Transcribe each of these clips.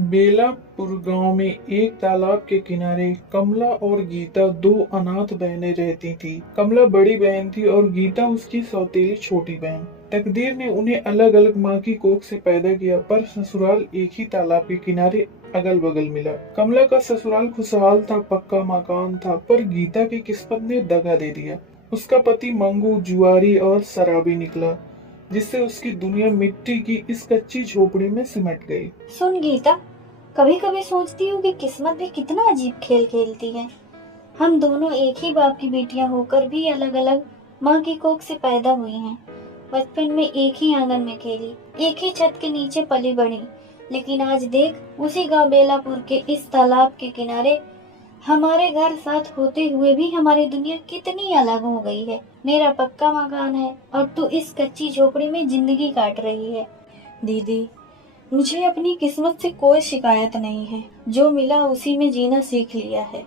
बेलापुर गांव में एक तालाब के किनारे कमला और गीता दो अनाथ बहनें रहती थीं। कमला बड़ी बहन थी और गीता उसकी सौतेली छोटी बहन। तकदीर ने उन्हें अलग अलग माँ की कोख से पैदा किया, पर ससुराल एक ही तालाब के किनारे अगल बगल मिला। कमला का ससुराल खुशहाल था, पक्का मकान था, पर गीता की किस्मत ने दगा दे दिया। उसका पति मंगू, जुआरी और शराबी निकला, जिससे उसकी दुनिया मिट्टी की इस कच्ची झोपड़ी में सिमट गई। सुन गीता, कभी कभी सोचती हूँ कि किस्मत भी कितना अजीब खेल खेलती है। हम दोनों एक ही बाप की बेटियां होकर भी अलग अलग माँ की कोख से पैदा हुई हैं। बचपन में एक ही आंगन में खेली, एक ही छत के नीचे पली बढ़ी, लेकिन आज देख, उसी गांव बेलापुर के इस तालाब के किनारे हमारे घर साथ होते हुए भी हमारी दुनिया कितनी अलग हो गई है। मेरा पक्का मकान है और तू इस कच्ची झोपड़ी में जिंदगी काट रही है। दीदी, मुझे अपनी किस्मत से कोई शिकायत नहीं है। जो मिला उसी में जीना सीख लिया है।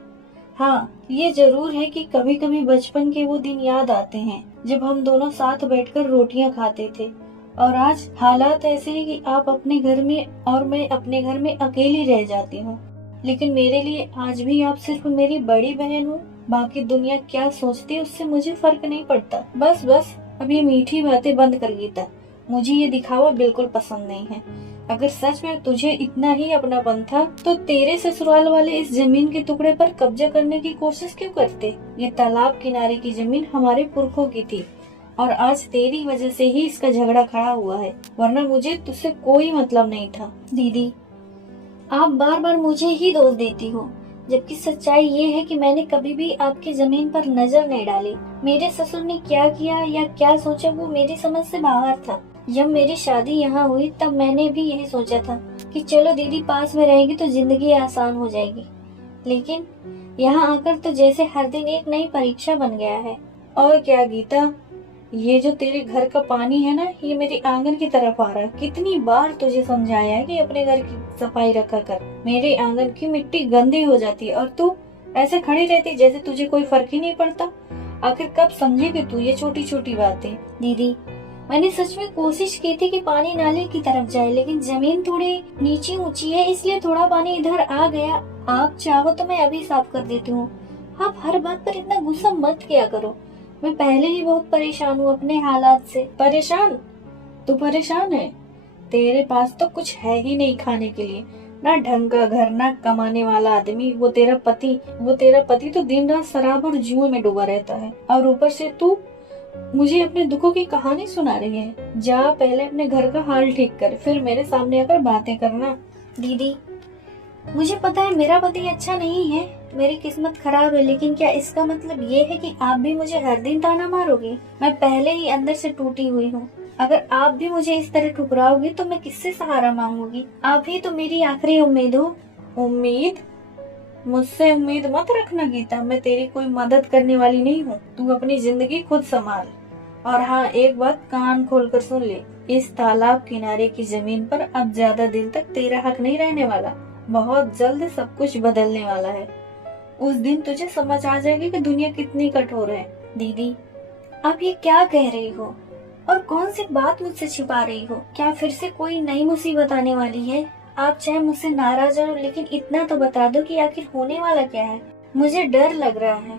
हाँ, ये जरूर है कि कभी कभी बचपन के वो दिन याद आते हैं जब हम दोनों साथ बैठकर रोटियां खाते थे, और आज हालात ऐसे हैं कि आप अपने घर में और मैं अपने घर में अकेली रह जाती हूँ। लेकिन मेरे लिए आज भी आप सिर्फ मेरी बड़ी बहन हो। बाकी दुनिया क्या सोचती है उससे मुझे फर्क नहीं पड़ता। बस बस, अब ये मीठी बातें बंद कर गीता। मुझे ये दिखावा बिल्कुल पसंद नहीं है। अगर सच में तुझे इतना ही अपनापन था तो तेरे ससुराल वाले इस जमीन के टुकड़े पर कब्जा करने की कोशिश क्यों करते? ये तालाब किनारे की जमीन हमारे पुरखों की थी और आज तेरी वजह से ही इसका झगड़ा खड़ा हुआ है, वरना मुझे तुझसे कोई मतलब नहीं था। दीदी, आप बार बार मुझे ही दोष देती हो, जबकि सच्चाई ये है कि मैंने कभी भी आपकी जमीन पर नजर नहीं डाली। मेरे ससुर ने क्या किया या क्या सोचा वो मेरी समझ से बाहर था। जब मेरी शादी यहाँ हुई तब मैंने भी यही सोचा था कि चलो दीदी पास में रहेगी तो जिंदगी आसान हो जाएगी, लेकिन यहाँ आकर तो जैसे हर दिन एक नई परीक्षा बन गया है। और क्या गीता, ये जो तेरे घर का पानी है ना, ये मेरे आंगन की तरफ आ रहा है। कितनी बार तुझे समझाया है कि अपने घर की सफाई रखा कर। मेरे आंगन की मिट्टी गंदी हो जाती है और तू ऐसे खड़ी रहती जैसे तुझे कोई फर्क ही नहीं पड़ता। आखिर कब समझेगी तू ये छोटी छोटी बातें? दीदी, मैंने सच में कोशिश की थी कि पानी नाले की तरफ जाए, लेकिन जमीन थोड़ी नीची ऊंची है इसलिए थोड़ा पानी इधर आ गया। आप चाहो तो मैं अभी साफ कर देती हूँ। आप हर बात पर इतना गुस्सा मत किया करो। मैं पहले ही बहुत परेशान हूँ अपने हालात से। परेशान? तू परेशान है? तेरे पास तो कुछ है ही नहीं खाने के लिए, ना ढंग का घर, ना कमाने वाला आदमी। वो तेरा पति तो दिन रात शराब और जुए में डूबा रहता है, और ऊपर से तू मुझे अपने दुखों की कहानी सुना रही है। जा पहले अपने घर का हाल ठीक कर, फिर मेरे सामने आकर बातें करना। दीदी, मुझे पता है मेरा पति अच्छा नहीं है, मेरी किस्मत खराब है, लेकिन क्या इसका मतलब ये है कि आप भी मुझे हर दिन ताना मारोगे? मैं पहले ही अंदर से टूटी हुई हूँ। अगर आप भी मुझे इस तरह ठुकराओगे तो मैं किससे सहारा मांगूंगी? आप ही तो मेरी आखिरी उम्मीद हो। उम्मीद? मुझसे उम्मीद मत रखना गीता, मैं तेरी कोई मदद करने वाली नहीं हूँ। तू अपनी जिंदगी खुद संभाल। और हाँ, एक बात कान खोलकर सुन ले, इस तालाब किनारे की जमीन पर अब ज्यादा दिन तक तेरा हक नहीं रहने वाला। बहुत जल्द सब कुछ बदलने वाला है। उस दिन तुझे समझ आ जाएगी कि दुनिया कितनी कठोर है। दीदी, आप ये क्या कह रही हो और कौन सी बात मुझसे छिपा रही हो? क्या फिर से कोई नई मुसीबत आने वाली है? आप चाहे मुझसे नाराज हो, लेकिन इतना तो बता दो कि आखिर होने वाला क्या है। मुझे डर लग रहा है।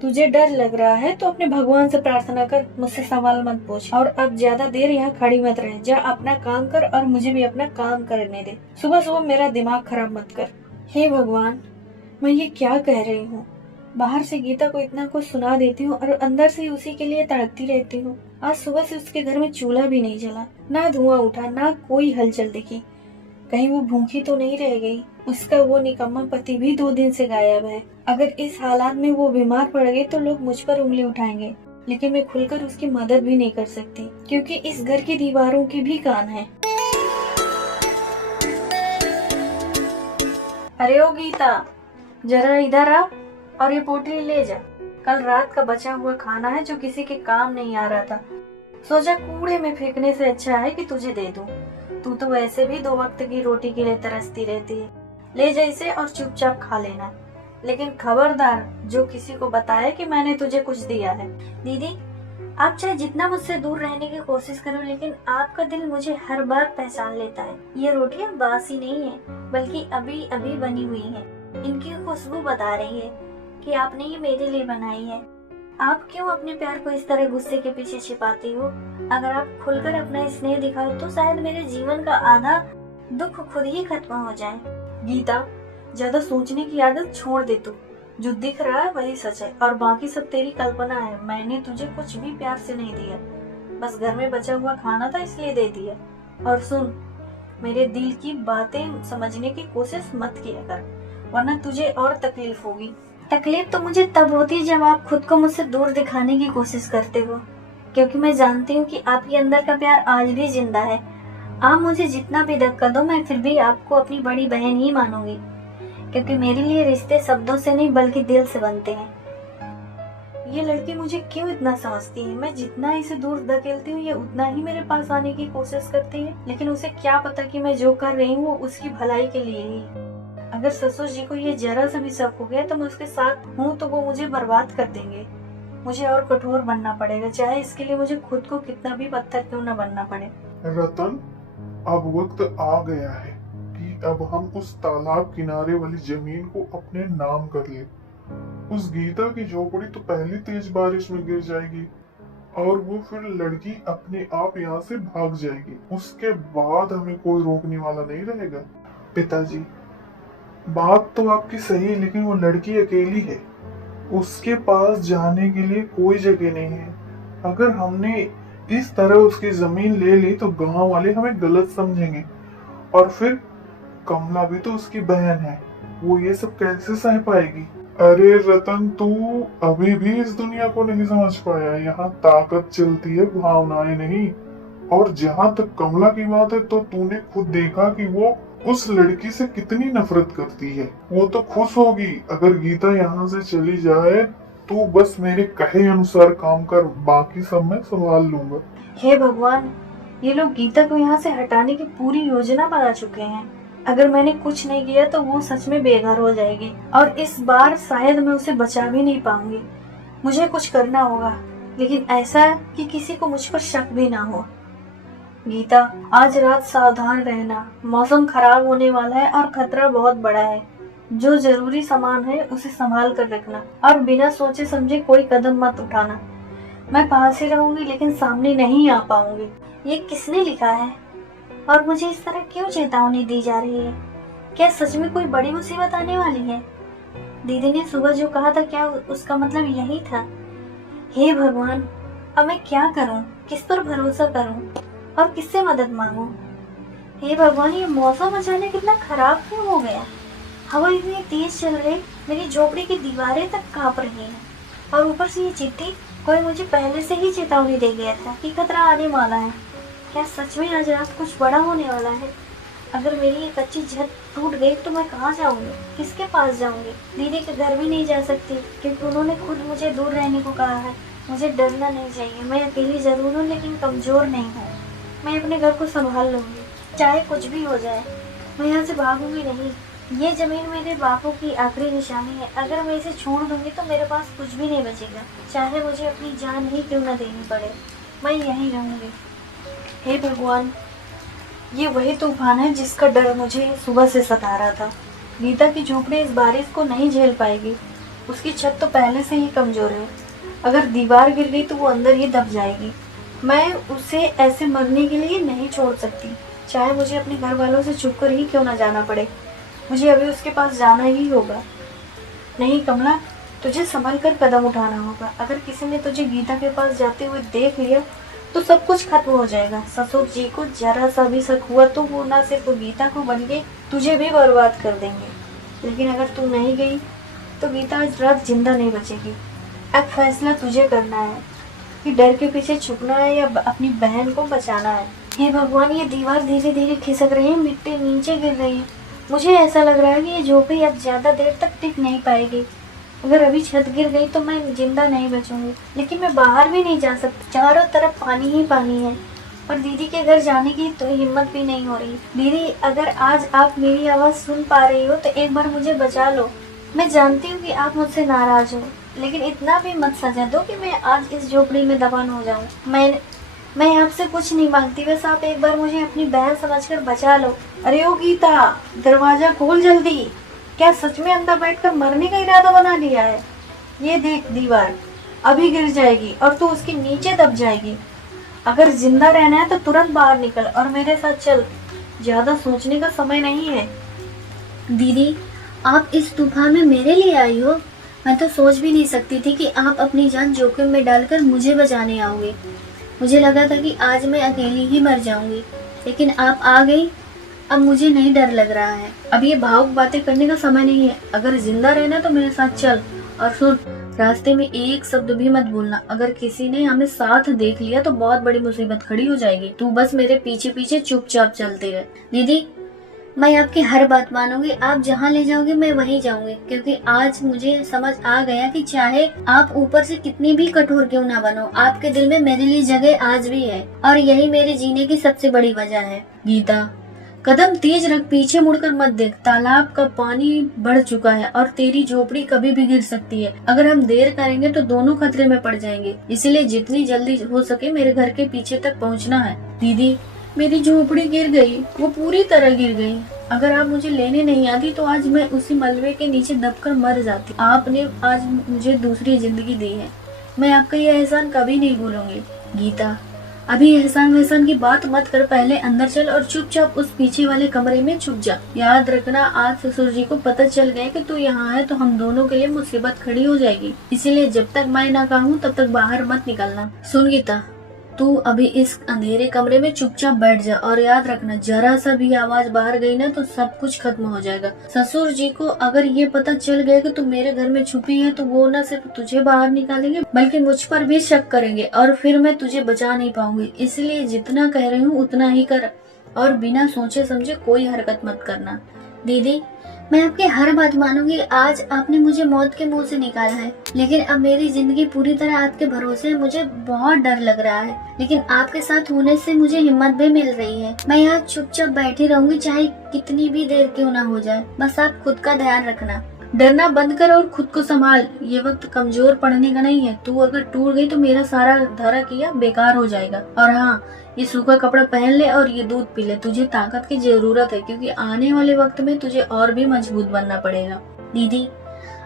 तुझे डर लग रहा है तो अपने भगवान से प्रार्थना कर, मुझसे सवाल मत पूछ। और अब ज्यादा देर यहाँ खड़ी मत रह, जा अपना काम कर और मुझे भी अपना काम करने दे। सुबह सुबह मेरा दिमाग खराब मत कर। हे भगवान, मैं ये क्या कह रही हूँ? बाहर से गीता को इतना कुछ सुना देती हूँ और अंदर से उसी के लिए तड़पती रहती हूँ। आज सुबह से उसके घर में चूल्हा भी नहीं जला, ना धुआं उठा, ना कोई हलचल दिखी। कहीं वो भूखी तो नहीं रह गई? उसका वो निकम्मा पति भी 2 दिन से गायब है। अगर इस हालात में वो बीमार पड़ गई तो लोग मुझ पर उंगली उठाएंगे, लेकिन मैं खुलकर उसकी मदद भी नहीं कर सकती, क्योंकि इस घर की दीवारों के भी कान हैं। अरे ओ गीता, जरा इधर आ और ये पोटली ले जा। कल रात का बचा हुआ खाना है जो किसी के काम नहीं आ रहा था। सोचा कूड़े में फेंकने से अच्छा है कि तुझे दे दूं। तू तो वैसे भी 2 वक्त की रोटी के लिए तरसती रहती है। ले जा इसे और चुपचाप खा लेना, लेकिन खबरदार जो किसी को बताया कि मैंने तुझे कुछ दिया है। दीदी, आप चाहे जितना मुझसे दूर रहने की कोशिश करो, लेकिन आपका दिल मुझे हर बार पहचान लेता है। ये रोटियां बासी नहीं है, बल्कि अभी अभी बनी हुई है। इनकी खुशबू बता रही है कि आपने ये मेरे लिए बनाई है। आप क्यों अपने प्यार को इस तरह गुस्से के पीछे छिपाती हो? अगर आप खुलकर अपना स्नेह दिखाओ तो शायद मेरे जीवन का आधा दुख खुद ही खत्म हो जाए। गीता, ज्यादा सोचने की आदत छोड़ दे तू। जो दिख रहा है वही सच है और बाकी सब तेरी कल्पना है। मैंने तुझे कुछ भी प्यार से नहीं दिया, बस घर में बचा हुआ खाना था इसलिए दे दिया। और सुन, मेरे दिल की बातें समझने की कोशिश मत किया कर, वरना तुझे और तकलीफ होगी। तकलीफ तो मुझे तब होती है जब आप खुद को मुझसे दूर दिखाने की कोशिश करते हो, क्योंकि मैं जानती हूँ कि आपके अंदर का प्यार आज भी जिंदा है। आप मुझे जितना भी धक्का दो, मैं फिर भी आपको अपनी बड़ी बहन ही मानूंगी, क्योंकि मेरे लिए रिश्ते शब्दों से नहीं बल्कि दिल से बनते हैं। ये लड़की मुझे क्यों इतना समझती है? मैं जितना इसे दूर धकेलती हूँ ये उतना ही मेरे पास आने की कोशिश करती है, लेकिन उसे क्या पता कि मैं जो कर रही हूँ वो उसकी भलाई के लिए ही। अगर ससुर जी को ये जरा सा भी शक हो गया तो मैं उसके साथ हूँ तो वो मुझे बर्बाद कर देंगे। मुझे और कठोर बनना पड़ेगा, चाहे इसके लिए मुझे खुद को कितना भी पत्थर क्यों न बनना पड़े। रतन, अब वक्त आ गया है कि अब हम उस तालाब किनारे वाली जमीन को अपने नाम कर ले। उस गीता की झोपड़ी तो पहली तेज बारिश में गिर जाएगी और वो फिर लड़की अपने आप यहाँ से भाग जाएगी। उसके बाद हमें कोई रोकने वाला नहीं रहेगा। पिताजी, बात तो आपकी सही है, लेकिन वो लड़की अकेली है। उसके पास जाने के लिए कोई जगह नहीं है। अगर हमने इस तरह उसकी जमीन ले ली तो गांव वाले हमें गलत समझेंगे, और फिर कमला भी तो उसकी बहन है, वो ये सब कैसे सह पाएगी? अरे रतन, तू अभी भी इस दुनिया को नहीं समझ पाया। यहाँ ताकत चलती है, भावनाएं नहीं। और जहाँ तक कमला की बात है तो तूने खुद देखा कि वो उस लड़की से कितनी नफरत करती है। वो तो खुश होगी अगर गीता यहाँ से चली जाए। तू बस मेरे कहे अनुसार काम कर, बाकी सब मैं संभाल लूंगा। हे भगवान, ये लोग गीता को यहाँ से हटाने की पूरी योजना बना चुके हैं। अगर मैंने कुछ नहीं किया तो वो सच में बेघर हो जाएगी और इस बार शायद मैं उसे बचा भी नहीं पाऊंगी। मुझे कुछ करना होगा, लेकिन ऐसा कि किसी को मुझ पर शक भी ना हो। गीता, आज रात सावधान रहना, मौसम खराब होने वाला है और खतरा बहुत बड़ा है। जो जरूरी सामान है उसे संभाल कर रखना और बिना सोचे समझे कोई कदम मत उठाना। मैं पास ही रहूंगी लेकिन सामने नहीं आ पाऊंगी। ये किसने लिखा है और मुझे इस तरह क्यों चेतावनी दी जा रही है? क्या सच में कोई बड़ी मुसीबत आने वाली है? दीदी ने सुबह जो कहा था, क्या उसका मतलब यही था? हे भगवान, अब मैं क्या करूं? किस पर भरोसा करूं और किससे मदद मांगूं? हे भगवान, ये मौसम अचानक कितना खराब क्यों हो गया? हवा इतनी तेज चल रही, मेरी झोपड़ी की दीवारें तक कांप रही हैं, और ऊपर से ये चिट्ठी। कोई मुझे पहले से ही चेतावनी दे गया था कि खतरा आने वाला है। क्या सच में आज रात कुछ बड़ा होने वाला है? अगर मेरी ये कच्ची छत टूट गई तो मैं कहाँ जाऊंगी? किसके पास जाऊंगी? दीदी के घर भी नहीं जा सकती, क्योंकि उन्होंने खुद मुझे दूर रहने को कहा है। मुझे डरना नहीं चाहिए। मैं अकेली जरूर हूँ लेकिन कमजोर नहीं हूँ। मैं अपने घर को संभाल लूंगी, चाहे कुछ भी हो जाए। मैं यहाँ से भागूंगी नहीं। ये जमीन मेरे बापू की आखिरी निशानी है। अगर मैं इसे छोड़ दूंगी तो मेरे पास कुछ भी नहीं बचेगा, चाहे मुझे अपनी जान ही क्यों न देनी पड़े। मैं यहीं रहूंगी। हे भगवान, ये वही तूफान है जिसका डर मुझे सुबह से सता रहा था। गीता की झोपड़ी इस बारिश को नहीं झेल पाएगी। उसकी छत तो पहले से ही कमजोर है। अगर दीवार गिर गई तो वो अंदर ही दब जाएगी। मैं उसे ऐसे मरने के लिए नहीं छोड़ सकती, चाहे मुझे अपने घर वालों से छुपकर ही क्यों ना जाना पड़े। मुझे अभी उसके पास जाना ही होगा। नहीं कमला, तुझे संभल कर कदम उठाना होगा। अगर किसी ने तुझे गीता के पास जाते हुए देख लिया तो सब कुछ खत्म हो जाएगा। ससुर जी को जरा सा भी शक हुआ तो वो ना सिर्फ गीता को बल्कि तुझे भी बर्बाद कर देंगे। लेकिन अगर तू नहीं गई तो गीता आज रात जिंदा नहीं बचेगी। अब फैसला तुझे करना है कि डर के पीछे छुपना है या अपनी बहन को बचाना है। हे भगवान, ये दीवार धीरे धीरे खिसक रही है, मिट्टी नीचे गिर रही है। मुझे ऐसा लग रहा है कि ये झोपड़ी अब ज्यादा देर तक टिक नहीं पाएगी। अगर अभी छत गिर गई तो मैं जिंदा नहीं बचूंगी, लेकिन मैं बाहर भी नहीं जा सकती। चारों तरफ पानी ही पानी है और दीदी के घर जाने की तो हिम्मत भी नहीं हो रही। दीदी, अगर आज आप मेरी आवाज सुन पा रही हो तो एक बार मुझे बचा लो। मैं जानती हूँ कि आप मुझसे नाराज हो, लेकिन इतना भी मत सजा दो कि मैं आज इस झोपड़ी में दफन हो जाऊं। मैं आपसे कुछ नहीं मांगती, बस आप एक बार मुझे अपनी बहन समझकर बचा लो। अरे ओ गीता, दरवाजा खोल जल्दी। क्या सच में अंदर बैठकर मरने का इरादा बना लिया है? ये देख, दीवार अभी गिर जाएगी और तू उसके नीचे दब जाएगी। अगर जिंदा रहना है तो तुरंत बाहर निकल और मेरे साथ चल। ज्यादा सोचने का समय नहीं है। दीदी, आप इस तूफान में मेरे लिए आई हो? मैं तो सोच भी नहीं सकती थी कि आप अपनी जान जोखिम में डालकर मुझे बचाने आओगे। मुझे लगा था कि आज मैं अकेली ही मर जाऊंगी, लेकिन आप आ गई। अब मुझे नहीं डर लग रहा है। अब ये भावुक बातें करने का समय नहीं है। अगर जिंदा रहना तो मेरे साथ चल। और सुन, रास्ते में एक शब्द भी मत बोलना। अगर किसी ने हमें साथ देख लिया तो बहुत बड़ी मुसीबत खड़ी हो जाएगी। तू बस मेरे पीछे पीछे चुपचाप चलते रह। दीदी, मैं आपकी हर बात मानूंगी। आप जहाँ ले जाओगे मैं वहीं जाऊंगी, क्योंकि आज मुझे समझ आ गया कि चाहे आप ऊपर से कितनी भी कठोर क्यों ना बनो, आपके दिल में मेरे लिए जगह आज भी है, और यही मेरे जीने की सबसे बड़ी वजह है। गीता, कदम तेज रख, पीछे मुड़कर मत देख। तालाब का पानी बढ़ चुका है और तेरी झोपड़ी कभी भी गिर सकती है। अगर हम देर करेंगे तो दोनों खतरे में पड़ जाएंगे। इसलिए जितनी जल्दी हो सके मेरे घर के पीछे तक पहुंचना है। दीदी, मेरी झोपड़ी गिर गई, वो पूरी तरह गिर गई। अगर आप मुझे लेने नहीं आती तो आज मैं उसी मलबे के नीचे दबकर मर जाती। आपने आज मुझे दूसरी जिंदगी दी है। मैं आपका ये एहसान कभी नहीं भूलूंगी। गीता, अभी एहसान वहसान की बात मत कर। पहले अंदर चल और चुपचाप उस पीछे वाले कमरे में छुप जा। याद रखना, आज ससुर जी को पता चल गया कि तू यहाँ है तो हम दोनों के लिए मुसीबत खड़ी हो जाएगी। इसीलिए जब तक मैं ना कहूँ तब तक बाहर मत निकलना। सुन गीता, तू अभी इस अंधेरे कमरे में चुपचाप बैठ जा और याद रखना, जरा सा भी आवाज बाहर गई ना तो सब कुछ खत्म हो जाएगा। ससुर जी को अगर ये पता चल गया कि तू मेरे घर में छुपी है तो वो न सिर्फ तुझे बाहर निकालेंगे बल्कि मुझ पर भी शक करेंगे और फिर मैं तुझे बचा नहीं पाऊंगी। इसलिए जितना कह रही हूँ उतना ही कर और बिना सोचे समझे कोई हरकत मत करना। दीदी, मैं आपकी हर बात मानूंगी। आज आपने मुझे मौत के मुंह से निकाला है, लेकिन अब मेरी जिंदगी पूरी तरह आपके भरोसे है। मुझे बहुत डर लग रहा है, लेकिन आपके साथ होने से मुझे हिम्मत भी मिल रही है। मैं यहाँ चुपचाप बैठी रहूंगी, चाहे कितनी भी देर क्यों ना हो जाए। बस आप खुद का ध्यान रखना। डरना बंद कर और खुद को संभाल। ये वक्त कमजोर पड़ने का नहीं है। तू अगर टूट गई तो मेरा सारा धरा किया बेकार हो जाएगा। और हाँ, ये सूखा कपड़ा पहन ले और ये दूध पी ले। तुझे ताकत की जरूरत है, क्योंकि आने वाले वक्त में तुझे और भी मजबूत बनना पड़ेगा। दीदी,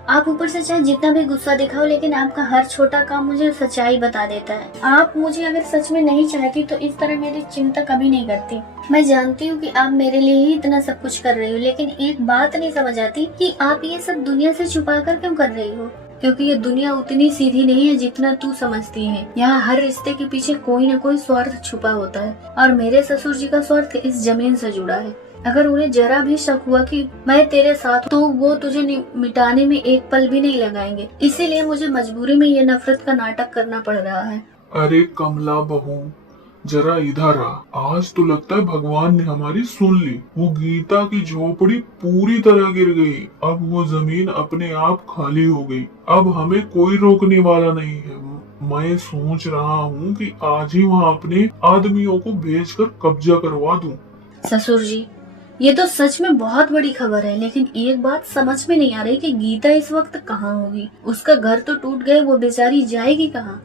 आप ऊपर से चाहे जितना भी गुस्सा दिखाओ, लेकिन आपका हर छोटा काम मुझे सच्चाई बता देता है। आप मुझे अगर सच में नहीं चाहती तो इस तरह मेरी चिंता कभी नहीं करती। मैं जानती हूँ कि आप मेरे लिए ही इतना सब कुछ कर रही हो, लेकिन एक बात नहीं समझ आती कि आप ये सब दुनिया से छुपा कर क्यों कर रही हो। क्योंकि ये दुनिया उतनी सीधी नहीं है जितना तू समझती है। यहाँ हर रिश्ते के पीछे कोई न कोई स्वार्थ छुपा होता है, और मेरे ससुर जी का स्वार्थ इस जमीन से जुड़ा है। अगर उन्हें जरा भी शक हुआ कि मैं तेरे साथ तो वो तुझे मिटाने में एक पल भी नहीं लगाएंगे। इसीलिए मुझे मजबूरी में ये नफरत का नाटक करना पड़ रहा है। अरे कमला बहू, जरा इधर आ। आज तो लगता है भगवान ने हमारी सुन ली। वो गीता की झोपड़ी पूरी तरह गिर गई। अब वो जमीन अपने आप खाली हो गई। अब हमें कोई रोकने वाला नहीं है। मैं सोच रहा हूँ कि आज ही वहाँ अपने आदमियों को भेजकर कब्जा करवा दूं। ससुर जी, ये तो सच में बहुत बड़ी खबर है, लेकिन एक बात समझ में नहीं आ रही कि गीता इस वक्त कहाँ होगी। उसका घर तो टूट गया, वो बेचारी जाएगी कहाँ।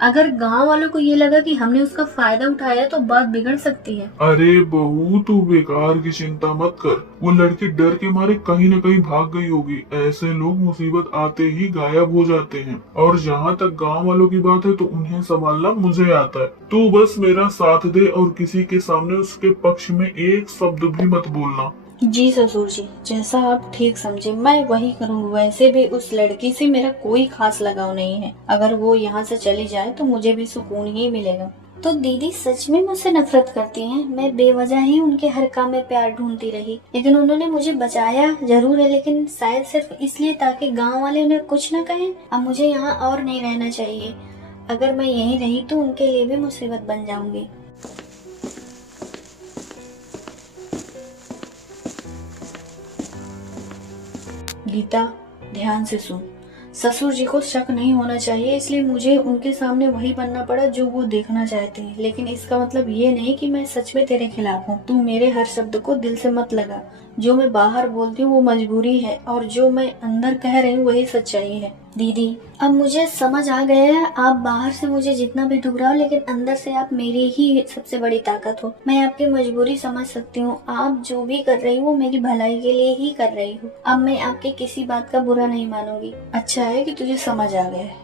अगर गांव वालों को ये लगा कि हमने उसका फायदा उठाया तो बात बिगड़ सकती है। अरे बहू, तू बेकार की चिंता मत कर। वो लड़की डर के मारे कहीं न कहीं भाग गई होगी। ऐसे लोग मुसीबत आते ही गायब हो जाते हैं। और जहाँ तक गांव वालों की बात है तो उन्हें संभालना मुझे आता है। तू बस मेरा साथ दे और किसी के सामने उसके पक्ष में एक शब्द भी मत बोलना। जी ससुर जी, जैसा आप ठीक समझे मैं वही करूँगी। वैसे भी उस लड़की से मेरा कोई खास लगाव नहीं है। अगर वो यहाँ से चली जाए तो मुझे भी सुकून ही मिलेगा। तो दीदी सच में मुझसे नफरत करती हैं। मैं बेवजह ही उनके हर काम में प्यार ढूंढती रही, लेकिन उन्होंने मुझे बचाया जरूर है, लेकिन शायद सिर्फ इसलिए ताकि गांव वाले उन्हें कुछ न कहें। अब मुझे यहाँ और नहीं रहना चाहिए। अगर मैं यहीं रही तो उनके लिए भी मुसीबत बन जाऊंगी। गीता, ध्यान से सुन। ससुर जी को शक नहीं होना चाहिए, इसलिए मुझे उनके सामने वही बनना पड़ा जो वो देखना चाहते हैं। लेकिन इसका मतलब ये नहीं कि मैं सच में तेरे खिलाफ हूँ। तू मेरे हर शब्द को दिल से मत लगा। जो मैं बाहर बोलती हूँ वो मजबूरी है, और जो मैं अंदर कह रही हूँ वही सच्चाई है। दीदी, अब मुझे समझ आ गया है, आप बाहर से मुझे जितना भी ठुकराओ लेकिन अंदर से आप मेरी ही सबसे बड़ी ताकत हो। मैं आपकी मजबूरी समझ सकती हूँ। आप जो भी कर रही हो मेरी भलाई के लिए ही कर रही हो। अब मैं आपके किसी बात का बुरा नहीं मानूंगी। अच्छा है कि तुझे समझ आ गया है,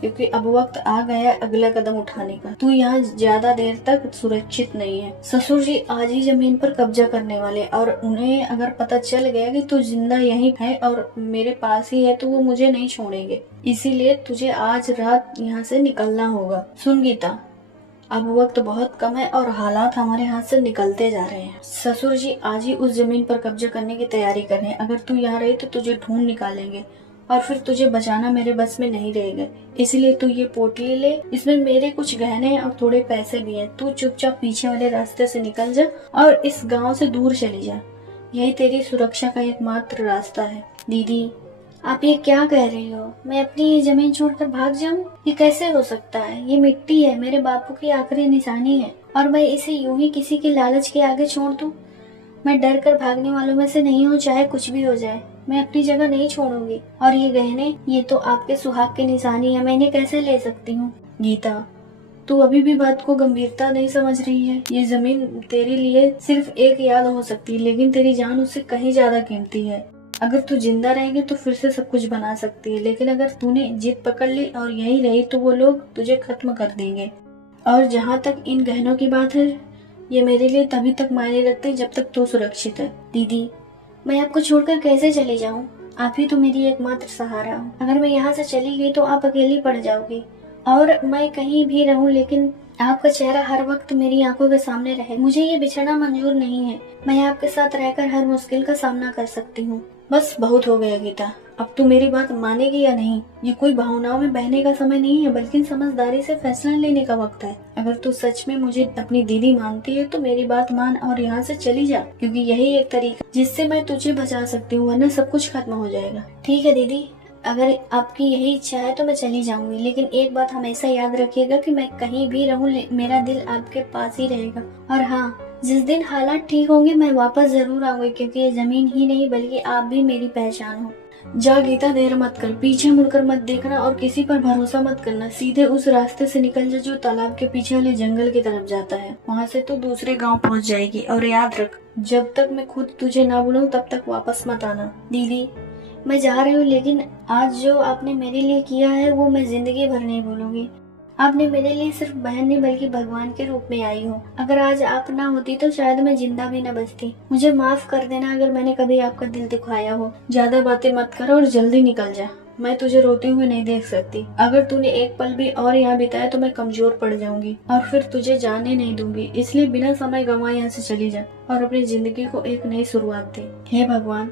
क्योंकि अब वक्त आ गया है अगला कदम उठाने का। तू यहाँ ज्यादा देर तक सुरक्षित नहीं है। ससुर जी आज ही जमीन पर कब्जा करने वाले, और उन्हें अगर पता चल गया कि तू जिंदा यहीं है और मेरे पास ही है तो वो मुझे नहीं छोड़ेंगे। इसीलिए तुझे आज रात यहाँ से निकलना होगा। सुन गीता, अब वक्त बहुत कम है और हालात हमारे हाथ से निकलते जा रहे हैं। ससुर जी आज ही उस जमीन पर कब्जा करने की तैयारी कर रहे हैं। अगर तू यहाँ रही तो तुझे ढूंढ निकालेंगे और फिर तुझे बचाना मेरे बस में नहीं रहेगा। इसलिए तू ये पोटली ले, इसमें मेरे कुछ गहने और थोड़े पैसे भी हैं। तू चुपचाप पीछे वाले रास्ते से निकल जा और इस गांव से दूर चली जा। यही तेरी सुरक्षा का एकमात्र रास्ता है। दीदी, आप ये क्या कह रही हो? मैं अपनी ये जमीन छोड़कर भाग जाऊं? ये कैसे हो सकता है? ये मिट्टी है, मेरे बापू की आखिरी निशानी है, और मैं इसे यूं ही किसी के लालच के आगे छोड़ दूं? मैं डर कर भागने वालों में से नहीं हूँ, चाहे कुछ भी हो जाए। मैं अपनी जगह नहीं छोड़ूंगी। और ये गहने, ये तो आपके सुहाग की निशानी है, मैं इन्हें कैसे ले सकती हूँ? गीता, तू अभी भी बात को गंभीरता नहीं समझ रही है। ये जमीन तेरे लिए सिर्फ एक याद हो सकती है, लेकिन तेरी जान उससे कहीं ज्यादा कीमती है। अगर तू जिंदा रहेगी तो फिर से सब कुछ बना सकती है, लेकिन अगर तूने जिद पकड़ ली और यहीं रही तो वो लोग तुझे खत्म कर देंगे। और जहाँ तक इन गहनों की बात है, ये मेरे लिए तभी तक मायने रखते जब तक तू सुरक्षित है। दीदी, मैं आपको छोड़कर कैसे चली जाऊँ? आप ही तो मेरी एकमात्र सहारा हो। अगर मैं यहाँ से चली गई तो आप अकेली पड़ जाओगी, और मैं कहीं भी रहूं लेकिन आपका चेहरा हर वक्त मेरी आंखों के सामने रहे। मुझे ये बिछड़ना मंजूर नहीं है। मैं आपके साथ रहकर हर मुश्किल का सामना कर सकती हूँ। बस बहुत हो गया गीता, अब तू मेरी बात मानेगी या नहीं? ये कोई भावनाओं में बहने का समय नहीं है, बल्कि समझदारी से फैसला लेने का वक्त है। अगर तू सच में मुझे अपनी दीदी मानती है तो मेरी बात मान और यहाँ से चली जा, क्योंकि यही एक तरीका जिससे मैं तुझे बचा सकती हूँ, वरना सब कुछ खत्म हो जाएगा। ठीक है दीदी, अगर आपकी यही इच्छा है तो मैं चली जाऊंगी, लेकिन एक बात हमेशा याद रखिएगा कि मैं कहीं भी रहूं मेरा दिल आपके पास ही रहेगा। और हाँ, जिस दिन हालात ठीक होंगे मैं वापस जरूर आऊंगी, क्योंकि ये जमीन ही नहीं बल्कि आप भी मेरी पहचान हो। जा गीता, देर मत कर, पीछे मुड़कर मत देखना और किसी पर भरोसा मत करना। सीधे उस रास्ते से निकल जा जो तालाब के पीछे वाले जंगल की तरफ जाता है। वहाँ से तो दूसरे गांव पहुँच जाएगी। और याद रख, जब तक मैं खुद तुझे ना बुलाऊं तब तक वापस मत आना। दीदी, मैं जा रही हूँ, लेकिन आज जो आपने मेरे लिए किया है वो मैं जिंदगी भर नहीं भूलूंगी। आपने मेरे लिए सिर्फ बहन नहीं बल्कि भगवान के रूप में आई हो। अगर आज आप ना होती तो शायद मैं जिंदा भी न बचती। मुझे माफ कर देना अगर मैंने कभी आपका दिल दुखाया हो। ज्यादा बातें मत कर और जल्दी निकल जा। मैं तुझे रोते हुए नहीं देख सकती। अगर तूने एक पल भी और यहाँ बिताया तो मैं कमजोर पड़ जाऊंगी और फिर तुझे जाने नहीं दूंगी। इसलिए बिना समय गंवाए यहाँ से चली जा और अपनी जिंदगी को एक नई शुरुआत दे। हे भगवान,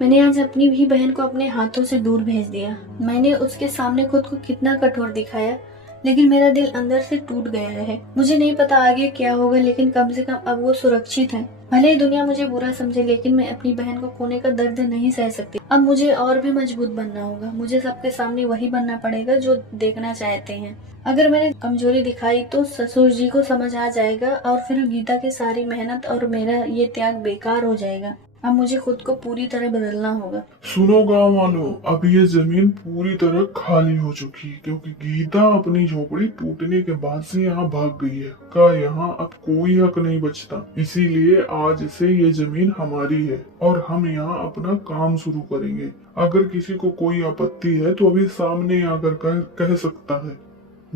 मैंने आज अपनी भी बहन को अपने हाथों से दूर भेज दिया। मैंने उसके सामने खुद को कितना कठोर दिखाया, लेकिन मेरा दिल अंदर से टूट गया है। मुझे नहीं पता आगे क्या होगा, लेकिन कम से कम अब वो सुरक्षित है। भले ही दुनिया मुझे बुरा समझे, लेकिन मैं अपनी बहन को खोने का दर्द नहीं सह सकती। अब मुझे और भी मजबूत बनना होगा। मुझे सबके सामने वही बनना पड़ेगा जो देखना चाहते हैं। अगर मैंने कमजोरी दिखाई तो ससुर जी को समझ आ जाएगा और फिर गीता की सारी मेहनत और मेरा ये त्याग बेकार हो जाएगा। अब मुझे खुद को पूरी तरह बदलना होगा। सुनो गांव वालों, अब ये जमीन पूरी तरह खाली हो चुकी है, क्योंकि गीता अपनी झोपड़ी टूटने के बाद से यहाँ भाग गई है। का यहाँ अब कोई हक नहीं बचता। इसीलिए आज से ये जमीन हमारी है और हम यहाँ अपना काम शुरू करेंगे। अगर किसी को कोई आपत्ति है तो अभी सामने आकर कह सकता है।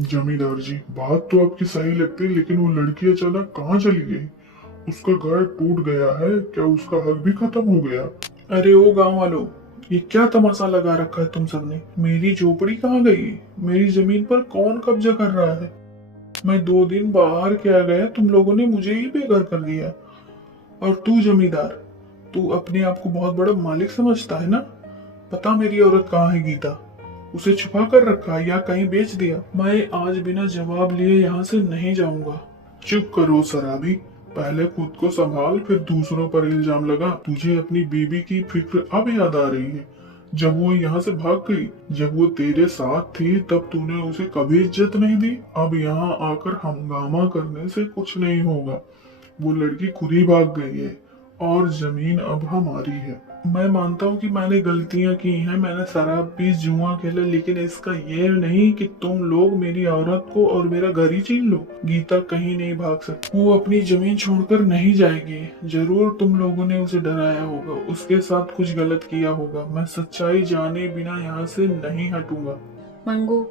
जमींदार जी, बात तो आपकी सही लगती है, लेकिन वो लड़की अचानक कहाँ चली गई? उसका घर टूट गया है क्या? उसका हक भी खत्म हो गया? अरे ओ गांव वालों, ये क्या तमाशा लगा रखा है तुम सबने? मेरी झोपड़ी कहाँ गई? मेरी जमीन पर कौन कब्जा कर रहा है? मैं 2 दिन बाहर क्या गया, तुम लोगों ने मुझे ही बेघर कर दिया। और तू जमींदार, तू अपने आप को बहुत बड़ा मालिक समझता है ना? पता मेरी औरत कहाँ है गीता? उसे छुपा कर रखा है या कहीं बेच दिया? मैं आज बिना जवाब लिए यहाँ से नहीं जाऊंगा। चुप करो शराबी, पहले खुद को संभाल, फिर दूसरों पर इल्जाम लगा। तुझे अपनी बीबी की फिक्र अब याद आ रही है, जब वो यहाँ से भाग गई। जब वो तेरे साथ थी तब तूने उसे कभी इज्जत नहीं दी। अब यहाँ आकर हंगामा करने से कुछ नहीं होगा। वो लड़की खुद ही भाग गई है और जमीन अब हमारी है। मैं मानता हूँ कि मैंने गलतियां की हैं, मैंने शराब पी, जुआ खेला, लेकिन इसका ये नहीं कि तुम लोग मेरी औरत को और मेरा घर ही छीन लो। गीता कहीं नहीं भाग सकती, वो अपनी जमीन छोड़कर नहीं जाएगी। जरूर तुम लोगों ने उसे डराया होगा, उसके साथ कुछ गलत किया होगा। मैं सच्चाई जाने बिना यहाँ से नहीं हटूंगा। मंगू,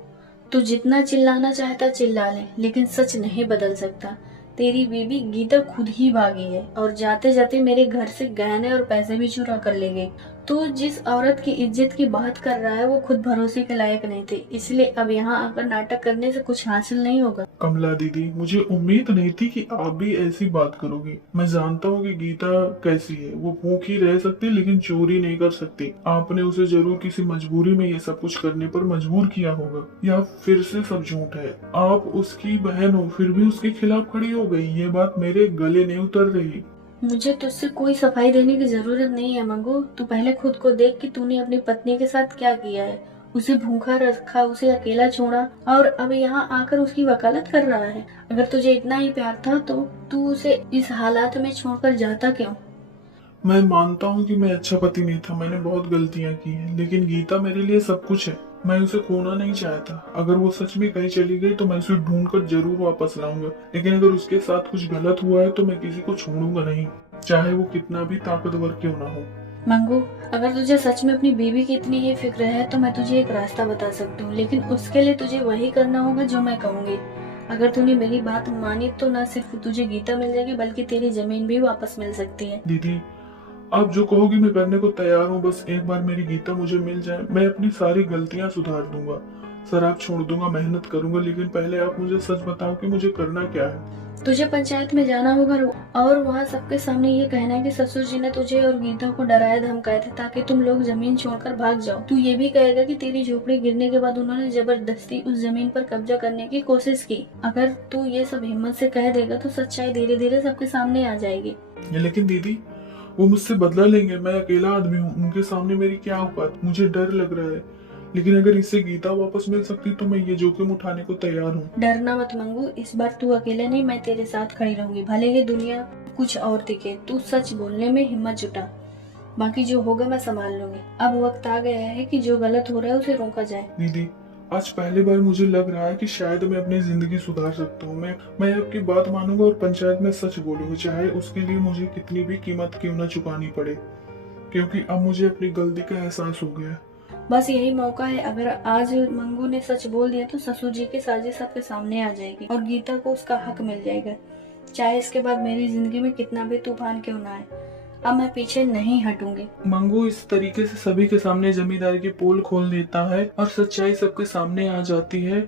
तू जितना चिल्लाना चाहता चिल्ला ले, लेकिन सच नहीं बदल सकता। तेरी बीबी गीता खुद ही भागी है और जाते जाते मेरे घर से गहने और पैसे भी चुरा कर ले गई। तू जिस औरत की इज्जत की बात कर रहा है वो खुद भरोसे के लायक नहीं थे, इसलिए अब यहाँ आकर नाटक करने से कुछ हासिल नहीं होगा। कमला दीदी, मुझे उम्मीद नहीं थी कि आप भी ऐसी बात करोगी। मैं जानता हूँ कि गीता कैसी है, वो भूखी रह सकती लेकिन चोरी नहीं कर सकती। आपने उसे जरूर किसी मजबूरी में ये सब कुछ करने पर मजबूर किया होगा, या फिर से सब झूठ है। आप उसकी बहन हो फिर भी उसके खिलाफ खड़ी हो गई, ये बात मेरे गले नहीं उतर रही। मुझे तुझसे कोई सफाई देने की जरूरत नहीं है मंगू। तू पहले खुद को देख कि तूने अपनी पत्नी के साथ क्या किया है। उसे भूखा रखा, उसे अकेला छोड़ा और अब यहाँ आकर उसकी वकालत कर रहा है। अगर तुझे इतना ही प्यार था तो तू उसे इस हालात में छोड़कर जाता क्यों? मैं मानता हूँ कि मैं अच्छा पति नहीं था, मैंने बहुत गलतियाँ की हैं, लेकिन गीता मेरे लिए सब कुछ है। मैं उसे खोना नहीं चाहता। अगर वो सच में कहीं चली गई तो मैं उसे ढूंढकर जरूर वापस लाऊंगा, लेकिन अगर उसके साथ कुछ गलत हुआ है तो मैं किसी को छोड़ूंगा नहीं, चाहे वो कितना भी ताकतवर क्यों ना हो। मंगू, अगर तुझे सच में अपनी बीवी की इतनी ही फिक्र है तो मैं तुझे एक रास्ता बता सकती हूँ, लेकिन उसके लिए तुझे वही करना होगा जो मैं कहूँगी। अगर तूने मेरी बात मानी तो न सिर्फ तुझे गीता मिल जाएगी बल्कि तेरी जमीन भी वापस मिल सकती है। दीदी, आप जो कहोगी मैं करने को तैयार हूँ, बस एक बार मेरी गीता मुझे मिल जाए, मैं अपनी सारी गलतियाँ सुधार दूंगा, शराब छोड़ दूंगा, मेहनत करूंगा, लेकिन पहले आप मुझे सच बताओ कि मुझे करना क्या है। तुझे पंचायत में जाना होगा और वहाँ सबके सामने ये कहना है कि ससुर जी ने तुझे और गीता को डराया धमकाया था ताकि तुम लोग जमीन छोड़कर भाग जाओ। तू ये भी कहेगा कि तेरी झोपड़ी गिरने के बाद उन्होंने जबरदस्ती उस जमीन पर कब्जा करने की कोशिश की। अगर तू ये सब हिम्मत से कह देगा तो सच्चाई धीरे धीरे सबके सामने आ जाएगी। लेकिन दीदी, वो मुझसे बदला लेंगे, मैं अकेला आदमी हूँ, उनके सामने मेरी क्या औकात, मुझे डर लग रहा है। लेकिन अगर इससे गीता वापस मिल सकती तो मैं ये जोखिम उठाने को तैयार हूँ। डरना मत मंगू, इस बार तू अकेले नहीं, मैं तेरे साथ खड़ी रहूंगी, भले ही दुनिया कुछ और दिखे। तू सच बोलने में हिम्मत जुटा, बाकी जो होगा मैं संभाल लूंगी। अब वक्त आ गया है कि जो गलत हो रहा है उसे रोका जाए। दीदी, आज पहली बार मुझे लग रहा है कि शायद मैं अपनी जिंदगी सुधार सकता हूँ। मैं आपकी बात मानूंगा और पंचायत में सच बोलूंगा, चाहे उसके लिए मुझे कितनी भी कीमत क्यों न चुकानी पड़े, क्योंकि अब मुझे अपनी गलती का एहसास हो गया। बस यही मौका है। अगर आज मंगू ने सच बोल दिया तो ससुर जी की साजिश सबके सामने आ जाएगी और गीता को उसका हक मिल जाएगा, चाहे इसके बाद मेरी जिंदगी में कितना भी तूफान क्यों ना आए। अब मैं पीछे नहीं हटूंगी। मंगू इस तरीके से सभी के सामने जमींदारी की पोल खोल देता है और सच्चाई सबके सामने आ जाती है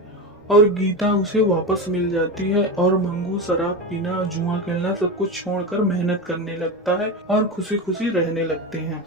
और गीता उसे वापस मिल जाती है और मंगू शराब पीना, जुआ खेलना सब कुछ छोड़कर मेहनत करने लगता है और खुशी खुशी रहने लगते हैं।